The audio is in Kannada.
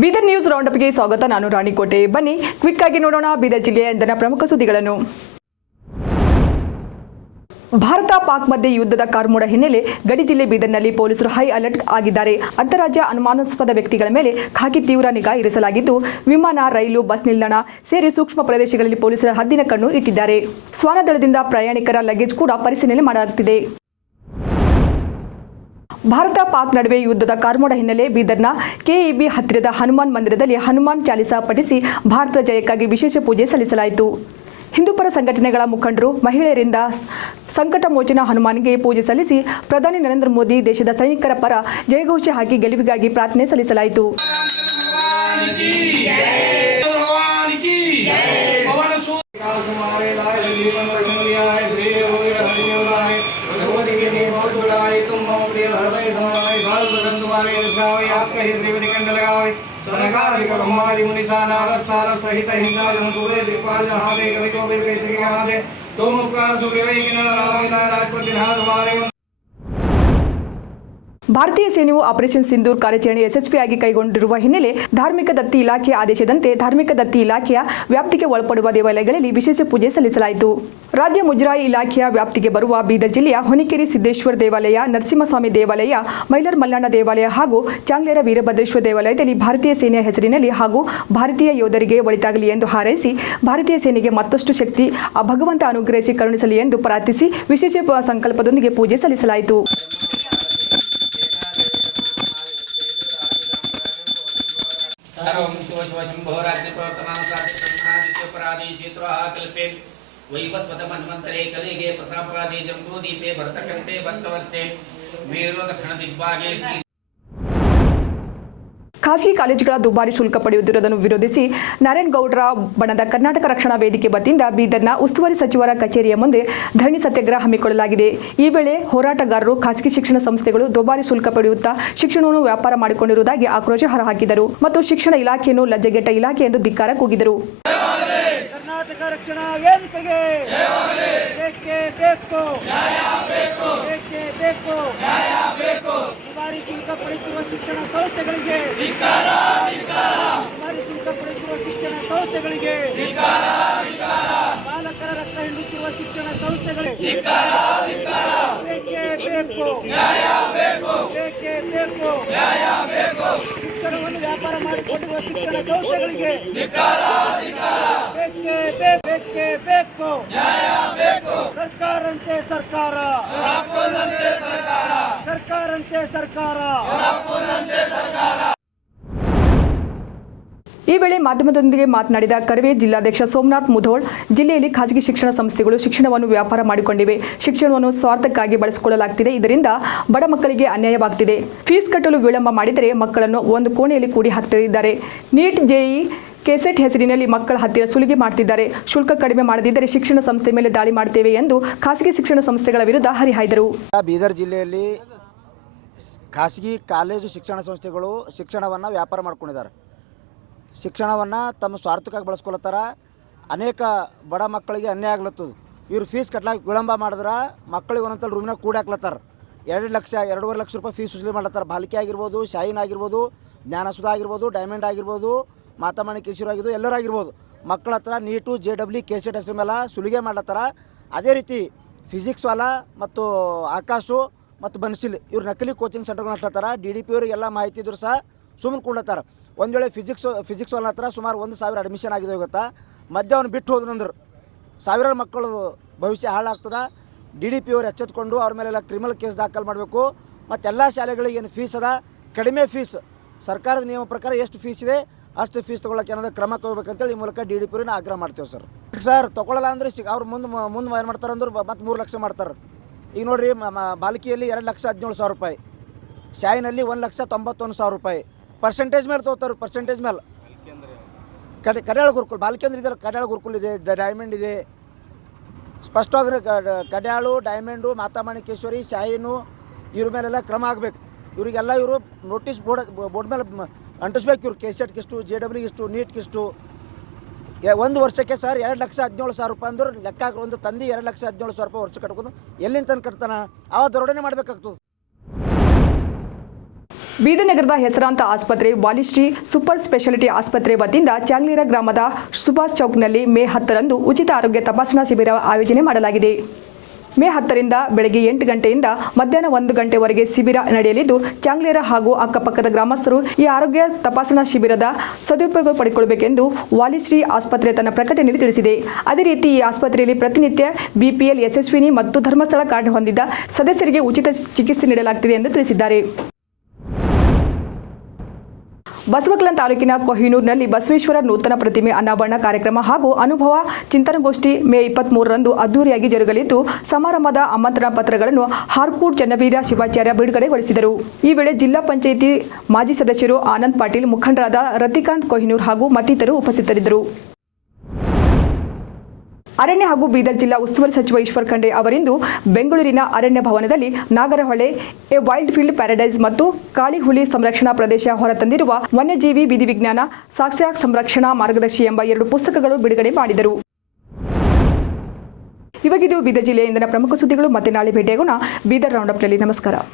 ಬೀದರ್ ನ್ಯೂಸ್ ರೌಂಡಪ್ಗೆ ಸ್ವಾಗತ. ನಾನು ರಾಣಿಕೋಟೆ. ಬನ್ನಿ ಕ್ವಿಕ್ ಆಗಿ ನೋಡೋಣ ಬೀದರ್ ಜಿಲ್ಲೆಯ ಇಂದಿನ ಪ್ರಮುಖ ಸುದ್ದಿಗಳನ್ನು. ಭಾರತ ಪಾಕ್ ಮಧ್ಯೆ ಯುದ್ಧದ ಕಾರ್ಮೋಡ ಹಿನ್ನೆಲೆ ಗಡಿ ಜಿಲ್ಲೆ ಬೀದರ್ನಲ್ಲಿ ಪೊಲೀಸರು ಹೈ ಅಲರ್ಟ್ ಆಗಿದ್ದಾರೆ. ಅಂತಾರಾಜ್ಯ ಅನುಮಾನಾಸ್ಪದ ವ್ಯಕ್ತಿಗಳ ಮೇಲೆ ಖಾಕಿ ತೀವ್ರ ನಿಗಾ ಇರಿಸಲಾಗಿದ್ದು, ವಿಮಾನ, ರೈಲು, ಬಸ್ ನಿಲ್ದಾಣ ಸೇರಿ ಸೂಕ್ಷ್ಮ ಪ್ರದೇಶಗಳಲ್ಲಿ ಪೊಲೀಸರ ಹದ್ದಿನ ಕಣ್ಣು ಇಟ್ಟಿದ್ದಾರೆ. ಶ್ವಾನದಳದಿಂದ ಪ್ರಯಾಣಿಕರ ಲಗೇಜ್ ಕೂಡ ಪರಿಶೀಲನೆ ಮಾಡಲಾಗುತ್ತಿದೆ. ಭಾರತ ಪಾಕ್ ನಡುವೆ ಯುದ್ಧದ ಕಾರ್ಮೋಡ ಹಿನ್ನೆಲೆ ಬೀದರ್ನ ಕೆಇಬಿ ಹತ್ತಿರದ ಹನುಮಾನ್ ಮಂದಿರದಲ್ಲಿ ಹನುಮಾನ್ ಚಾಲಿಸಾ ಪಠಿಸಿ ಭಾರತದ ಜಯಕ್ಕಾಗಿ ವಿಶೇಷ ಪೂಜೆ ಸಲ್ಲಿಸಲಾಯಿತು. ಹಿಂದೂಪರ ಸಂಘಟನೆಗಳ ಮುಖಂಡರು, ಮಹಿಳೆಯರಿಂದ ಸಂಕಟ ಮೋಚನ ಹನುಮಾನ್ಗೆ ಪೂಜೆ ಸಲ್ಲಿಸಿ ಪ್ರಧಾನಿ ನರೇಂದ್ರ ಮೋದಿ ದೇಶದ ಸೈನಿಕರ ಪರ ಜಯಘೋಷ ಹಾಕಿ ಗೆಲುವಿಗಾಗಿ ಪ್ರಾರ್ಥನೆ ಸಲ್ಲಿಸಲಾಯಿತು. ಭಾರತೀಯ ಸೇನೆಯು ಆಪರೇಷನ್ ಸಿಂಧೂರ್ ಕಾರ್ಯಾಚರಣೆ ಯಶಸ್ವಿಯಾಗಿ ಕೈಗೊಂಡಿರುವ ಹಿನ್ನೆಲೆ ಧಾರ್ಮಿಕ ದತ್ತಿ ಇಲಾಖೆಯ ಆದೇಶದಂತೆ ಧಾರ್ಮಿಕ ದತ್ತಿ ಇಲಾಖೆಯ ವ್ಯಾಪ್ತಿಗೆ ಒಳಪಡುವ ದೇವಾಲಯಗಳಲ್ಲಿ ವಿಶೇಷ ಪೂಜೆ ಸಲ್ಲಿಸಲಾಯಿತು. ರಾಜ್ಯ ಮುಜರಾಯಿ ಇಲಾಖೆಯ ವ್ಯಾಪ್ತಿಗೆ ಬರುವ ಬೀದರ್ ಜಿಲ್ಲೆಯ ಹೊನಿಕೆರೆ ಸಿದ್ದೇಶ್ವರ ದೇವಾಲಯ, ನರಸಿಂಹಸ್ವಾಮಿ ದೇವಾಲಯ, ಮೈಲರ್ ಮಲ್ಲಣ್ಣ ದೇವಾಲಯ ಹಾಗೂ ಚಾಂಗ್ಲೇರ ವೀರಭದ್ರೇಶ್ವರ ದೇವಾಲಯದಲ್ಲಿ ಭಾರತೀಯ ಸೇನೆಯ ಹೆಸರಿನಲ್ಲಿ ಹಾಗೂ ಭಾರತೀಯ ಯೋಧರಿಗೆ ಒಳಿತಾಗಲಿ ಎಂದು ಹಾರೈಸಿ ಭಾರತೀಯ ಸೇನೆಗೆ ಮತ್ತಷ್ಟು ಶಕ್ತಿ ಆ ಭಗವಂತ ಅನುಗ್ರಹಿಸಿ ಕರುಣಿಸಲಿ ಎಂದು ಪ್ರಾರ್ಥಿಸಿ ವಿಶೇಷ ಸಂಕಲ್ಪದೊಂದಿಗೆ ಪೂಜೆ ಸಲ್ಲಿಸಲಾಯಿತು. वैवस्वतमन्वन्तरे कलिगे प्रतापरादे जम्बूदीपे भरतकंसे भक्तवर्षे मेरो दक्षिण दिग्भागे. ಖಾಸಗಿ ಕಾಲೇಜುಗಳ ದುಬಾರಿ ಶುಲ್ಕ ಪಡೆಯುತ್ತಿರುವುದನ್ನು ವಿರೋಧಿಸಿ ನಾರಾಯಣಗೌಡರ ಬಣದ ಕರ್ನಾಟಕ ರಕ್ಷಣಾ ವೇದಿಕೆ ವತಿಯಿಂದ ಬೀದರ್ನ ಉಸ್ತುವಾರಿ ಸಚಿವರ ಕಚೇರಿಯ ಮುಂದೆ ಧರಣಿ ಸತ್ಯಾಗ್ರಹ ಹಮ್ಮಿಕೊಳ್ಳಲಾಗಿದೆ. ಈ ವೇಳೆ ಹೋರಾಟಗಾರರು ಖಾಸಗಿ ಶಿಕ್ಷಣ ಸಂಸ್ಥೆಗಳು ದುಬಾರಿ ಶುಲ್ಕ ಪಡೆಯುತ್ತಾ ಶಿಕ್ಷಣವನ್ನು ವ್ಯಾಪಾರ ಮಾಡಿಕೊಂಡಿರುವುದಾಗಿ ಆಕ್ರೋಶ ಹೊರಹಾಕಿದರು ಮತ್ತು ಶಿಕ್ಷಣ ಇಲಾಖೆಯನ್ನು ಲಜ್ಜೆಗೆಟ್ಟ ಇಲಾಖೆ ಎಂದು ಧಿಕ್ಕಾರ ಕೂಗಿದರು. ಕರ್ನಾಟಕ ರಕ್ಷಣಾ ವೇದಿಕೆಗೆ ದುಬಾರಿ ಶುಲ್ಕ ಪಡೆಯುತ್ತಿರುವ ಶಿಕ್ಷಣ ಸಂಸ್ಥೆಗಳಿಗೆ ಬಾಲಕರ ರಕ್ತ ಹಿಂಡುತ್ತಿರುವ ಶಿಕ್ಷಣ ಸಂಸ್ಥೆಗಳಿಗೆ ಶಿಕ್ಷಣವನ್ನು ವ್ಯಾಪಾರ ಮಾಡಿಕೊಂಡಿರುವ ಶಿಕ್ಷಣ ಸಂಸ್ಥೆಗಳಿಗೆ ಬೇಕು. ಸರ್ಕಾರಂತೆ ಸರ್ಕಾರ, ಸರ್ಕಾರಂತೆ ಸರ್ಕಾರ. ಈ ವೇಳೆ ಮಾಧ್ಯಮದೊಂದಿಗೆ ಮಾತನಾಡಿದ ಕರವೇ ಜಿಲ್ಲಾಧ್ಯಕ್ಷ ಸೋಮನಾಥ್ ಮುಧೋಳ್, ಜಿಲ್ಲೆಯಲ್ಲಿ ಖಾಸಗಿ ಶಿಕ್ಷಣ ಸಂಸ್ಥೆಗಳು ಶಿಕ್ಷಣವನ್ನು ವ್ಯಾಪಾರ ಮಾಡಿಕೊಂಡಿವೆ. ಶಿಕ್ಷಣವನ್ನು ಸ್ವಾರ್ಥಕ್ಕಾಗಿ ಬಳಸಿಕೊಳ್ಳಲಾಗುತ್ತಿದೆ. ಇದರಿಂದ ಬಡ ಮಕ್ಕಳಿಗೆ ಅನ್ಯಾಯವಾಗುತ್ತಿದೆ. ಫೀಸ್ ಕಟ್ಟಲು ವಿಳಂಬ ಮಾಡಿದರೆ ಮಕ್ಕಳನ್ನು ಒಂದು ಕೋಣೆಯಲ್ಲಿ ಕೂಡಿ ಹಾಕುತ್ತಿದ್ದಾರೆ. ನೀಟ್, ಜೆಇ, ಕೆಸೆಟ್ ಹೆಸರಿನಲ್ಲಿ ಮಕ್ಕಳ ಹತ್ತಿರ ಸುಲಿಗೆ ಮಾಡ್ತಿದ್ದಾರೆ. ಶುಲ್ಕ ಕಡಿಮೆ ಮಾಡದಿದ್ದರೆ ಶಿಕ್ಷಣ ಸಂಸ್ಥೆ ಮೇಲೆ ದಾಳಿ ಮಾಡ್ತೇವೆ ಎಂದು ಖಾಸಗಿ ಶಿಕ್ಷಣ ಸಂಸ್ಥೆಗಳ ವಿರುದ್ಧ ಹರಿಹಾಯ್ದರು. ಬೀದರ್ ಜಿಲ್ಲೆಯಲ್ಲಿ ಖಾಸಗಿ ಕಾಲೇಜು ಶಿಕ್ಷಣ ಸಂಸ್ಥೆಗಳು ಶಿಕ್ಷಣವನ್ನು ವ್ಯಾಪಾರ ಮಾಡ್ಕೊಂಡಿದ್ದಾರೆ. ಶಿಕ್ಷಣವನ್ನು ತಮ್ಮ ಸ್ವಾರ್ಥಕ್ಕಾಗಿ ಬಳಸ್ಕೊಳತ್ತಾರ. ಅನೇಕ ಬಡ ಮಕ್ಕಳಿಗೆ ಅನ್ಯಾಯ ಆಗ್ಲತ್ತದು. ಇವ್ರು ಫೀಸ್ ಕಟ್ಲಾಕ ವಿಳಂಬ ಮಾಡಿದ್ರೆ ಮಕ್ಕಳಿಗೆ ಒಂದೊಂದು ರೂಮಿನಾಗ ಕೂಡಿ ಹಾಕ್ಲತ್ತಾರ. 2-2.5 ಲಕ್ಷ ರೂಪಾಯಿ ಫೀಸ್ ವಸೂಲಿ ಮಾಡ್ಲತ್ತಾರ. ಬಾಲಿಕೆ ಆಗಿರ್ಬೋದು, ಶಾಯಿನ್ ಆಗಿರ್ಬೋದು, ಜ್ಞಾನಸುಧ ಆಗಿರ್ಬೋದು, ಡೈಮಂಡ್ ಆಗಿರ್ಬೋದು, ಮಾತಾಮಣಿ ಕಿಶೋರ್ ಆಗಿರ್ಬೋದು, ಎಲ್ಲರೂ ಆಗಿರ್ಬೋದು. ಮಕ್ಕಳ ಹತ್ರ ನೀಟು, JEE, ಕೆಸೆಟ್ ಹೆಸರು ಮೇಲೆ ಸುಲಿಗೆ ಮಾಡ್ಲತ್ತಾರ. ಅದೇ ರೀತಿ ಫಿಸಿಕ್ಸ್ ವಾಲ ಮತ್ತು ಆಕಾಶು ಮತ್ತು ಬನ್ಸಿಲ್ ಇವ್ರು ನಕಲಿ ಕೋಚಿಂಗ್ ಸೆಂಟರ್ಗಳು ಹಾಕ್ಲತ್ತಾರ. DDP ಅವರಿಗೆಲ್ಲ ಮಾಹಿತಿ ಇದ್ರು ಸಹ ಸುಮ್ಮನೆ ಕೊಡ್ಲತ್ತಾರ. ಒಂದು ವೇಳೆ ಫಿಸಿಕ್ಸ್ ವಾಲ ಹತ್ರ ಸುಮಾರು 1,000 ಅಡ್ಮಿಷನ್ ಆಗಿದೆ ಗೊತ್ತಾ. ಮಧ್ಯ ಅವ್ನು ಬಿಟ್ಟು ಹೋದ್ರಂದ್ರೆ ಸಾವಿರಾರು ಮಕ್ಕಳು ಭವಿಷ್ಯ ಹಾಳಾಗ್ತದೆ. DDP ಅವರು ಎಚ್ಚೆತ್ಕೊಂಡು ಅವ್ರ ಮೇಲೆಲ್ಲ ಕ್ರಿಮಿನಲ್ ಕೇಸ್ ದಾಖಲು ಮಾಡಬೇಕು. ಮತ್ತು ಎಲ್ಲ ಶಾಲೆಗಳಿಗೆ ಏನು ಫೀಸ್ ಅದ ಕಡಿಮೆ ಫೀಸ್, ಸರ್ಕಾರದ ನಿಯಮ ಪ್ರಕಾರ ಎಷ್ಟು ಫೀಸ್ ಇದೆ ಅಷ್ಟು ಫೀಸ್ ತೊಗೊಳಕ್ಕೆ ಏನಾದರೂ ಕ್ರಮ ತಗೋಬೇಕಂತೇಳಿ ಈ ಮೂಲಕ DDP ಅವ್ರನ್ನ ಆಗ್ರಹ ಮಾಡ್ತೇವೆ ಸರ್. ತೊಗೊಳ್ಳಲ್ಲ ಅಂದ್ರೆ ಅವ್ರು ಮುಂದೆ ಏನು ಮಾಡ್ತಾರೆ ಅಂದ್ರೆ ಮತ್ತೆ 3 ಲಕ್ಷ ಮಾಡ್ತಾರೆ. ಈಗ ನೋಡಿರಿ, ಬಾಲಕಿಯಲ್ಲಿ 2,17,000 ರೂಪಾಯಿ, ಶಾಯಿನಲ್ಲಿ 1,91,000 ರೂಪಾಯಿ ಪರ್ಸೆಂಟೇಜ್ ಮೇಲೆ ತೊಗೋತಾರೆ. ಪರ್ಸೆಂಟೇಜ್ ಮೇಲೆ ಕಡ್ಯಾಳ ಗುರುಕುಲ್, ಬಾಲಕಿ ಅಂದ್ರೆ ಇದ್ದಾರೆ, ಕಡ್ಯಾಳ ಗುರುಕುಲ್ ಇದೆ, ಡೈಮಂಡ್ ಇದೆ. ಸ್ಪಷ್ಟವಾಗಿ ಕಡ್ಯಾಳು, ಡೈಮಂಡು, ಮಾತಾಮಣಿಕೇಶ್ವರಿ, ಶಾಯಿನು ಇವ್ರ ಮೇಲೆಲ್ಲ ಕ್ರಮ ಆಗಬೇಕು. ಇವರಿಗೆಲ್ಲ ಇವರು ನೋಟಿಸ್ ಬೋರ್ಡ್ ಮೇಲೆ ಅಂಟಿಸ್ಬೇಕು. ಇವ್ರು ಕೆಸೆಟ್ಗಿಷ್ಟು, JEE ಇಷ್ಟು, ನೀಟ್ಗಿಷ್ಟು. ಒಂದು ವರ್ಷಕ್ಕೆ ಸರ್ 2,17,000 ರೂಪಾಯಿ ಅಂದ್ರೆ ಲೆಕ್ಕ ಒಂದು ತಂದೆ 2,17,000 ರೂಪಾಯಿ ವರ್ಷ ಕಟ್ಕೊಂಡು ಎಲ್ಲಿಂದ ತಂದು ಕಟ್ತಾನ? ಅವ ದರೋಡನೆ ಮಾಡಬೇಕಾಗ್ತದೆ. ಬೀದರ್ ನಗರದ ಹೆಸರಾಂತ ಆಸ್ಪತ್ರೆ ವಾಲಿಶ್ರೀ ಸೂಪರ್ ಸ್ಪೆಷಾಲಿಟಿ ಆಸ್ಪತ್ರೆ ವತಿಯಿಂದ ಚಾಂಗ್ಲೀರ ಗ್ರಾಮದ ಸುಭಾಷ್ ಚೌಕ್ನಲ್ಲಿ ಮೇ 10ರಂದು ಉಚಿತ ಆರೋಗ್ಯ ತಪಾಸಣಾ ಶಿಬಿರ ಆಯೋಜನೆ ಮಾಡಲಾಗಿದೆ. ಮೇ 10ರಿಂದ ಬೆಳಗ್ಗೆ 8 ಗಂಟೆಯಿಂದ ಮಧ್ಯಾಹ್ನ 1 ಗಂಟೆವರೆಗೆ ಶಿಬಿರ ನಡೆಯಲಿದ್ದು, ಚಾಂಗ್ಲೇರ ಹಾಗೂ ಅಕ್ಕಪಕ್ಕದ ಗ್ರಾಮಸ್ಥರು ಈ ಆರೋಗ್ಯ ತಪಾಸಣಾ ಶಿಬಿರದ ಸದುಪಯೋಗ ಪಡೆದುಕೊಳ್ಳಬೇಕೆಂದು ವಾಲಿಶ್ರೀ ಆಸ್ಪತ್ರೆ ತನ್ನ ಪ್ರಕಟಣೆಯಲ್ಲಿ ತಿಳಿಸಿದೆ. ಅದೇ ರೀತಿ ಈ ಆಸ್ಪತ್ರೆಯಲ್ಲಿ ಪ್ರತಿನಿತ್ಯ ಬಿಪಿಎಲ್, ಯಶಸ್ವಿನಿ ಮತ್ತು ಧರ್ಮಸ್ಥಳ ಕಾರ್ಡ್ ಹೊಂದಿದ್ದ ಸದಸ್ಯರಿಗೆ ಉಚಿತ ಚಿಕಿತ್ಸೆ ನೀಡಲಾಗುತ್ತಿದೆ ಎಂದು ತಿಳಿಸಿದ್ದಾರೆ. ಬಸವಕಲ್ಯಾಣ ತಾಲೂಕಿನ ಕೊಹಿನೂರಿನಲ್ಲಿ ಬಸವೇಶ್ವರ ನೂತನ ಪ್ರತಿಮೆ ಅನಾವರಣ ಕಾರ್ಯಕ್ರಮ ಹಾಗೂ ಅನುಭವ ಚಿಂತನಗೋಷ್ಠಿ ಮೇ 23ರಂದು ಅದ್ದೂರಿಯಾಗಿ ಜರುಗಲಿದ್ದು, ಸಮಾರಂಭದ ಆಮಂತ್ರಣ ಪತ್ರಗಳನ್ನು ಹಾರ್ಕೂಡ್ ಚನ್ನವೀರ ಶಿವಾಚಾರ್ಯ ಬಿಡುಗಡೆಗೊಳಿಸಿದರು. ಈ ವೇಳೆ ಜಿಲ್ಲಾ ಪಂಚಾಯಿತಿ ಮಾಜಿ ಸದಸ್ಯರು ಆನಂದ್ ಪಾಟೀಲ್, ಮುಖಂಡರಾದ ರತಿಕಾಂತ್ ಕೊಹಿನೂರ್ ಹಾಗೂ ಮತ್ತಿತರರು ಉಪಸ್ಥಿತರಿದ್ದರು. ಅರಣ್ಯ ಹಾಗೂ ಬೀದರ್ ಜಿಲ್ಲಾ ಉಸ್ತುವಾರಿ ಸಚಿವ ಈಶ್ವರ್ ಖಂಡ್ರೆ ಅವರಿಂದು ಬೆಂಗಳೂರಿನ ಅರಣ್ಯ ಭವನದಲ್ಲಿ Nagarahole a wild field paradise ಮತ್ತು ಕಾಳಿ ಹುಲಿ ಸಂರಕ್ಷಣಾ ಪ್ರದೇಶ ಹೊರತಂದಿರುವ ವನ್ಯಜೀವಿ ವಿಧಿವಿಜ್ಞಾನ ಸಾಕ್ಷ್ಯ ಸಂರಕ್ಷಣಾ ಮಾರ್ಗದರ್ಶಿ ಎಂಬ 2 ಪುಸ್ತಕಗಳು ಬಿಡುಗಡೆ ಮಾಡಿದರು. ಇವಾಗಿದು ಬೀದರ್ ಜಿಲ್ಲೆಯಿಂದ ಪ್ರಮುಖ ಸುದ್ದಿಗಳು. ಮತ್ತೆ ನಾಳೆ ಭೇಟಿಯಾಗೋಣ ಬೀದರ್ ರೌಂಡಪ್ನಲ್ಲಿ. ನಮಸ್ಕಾರ.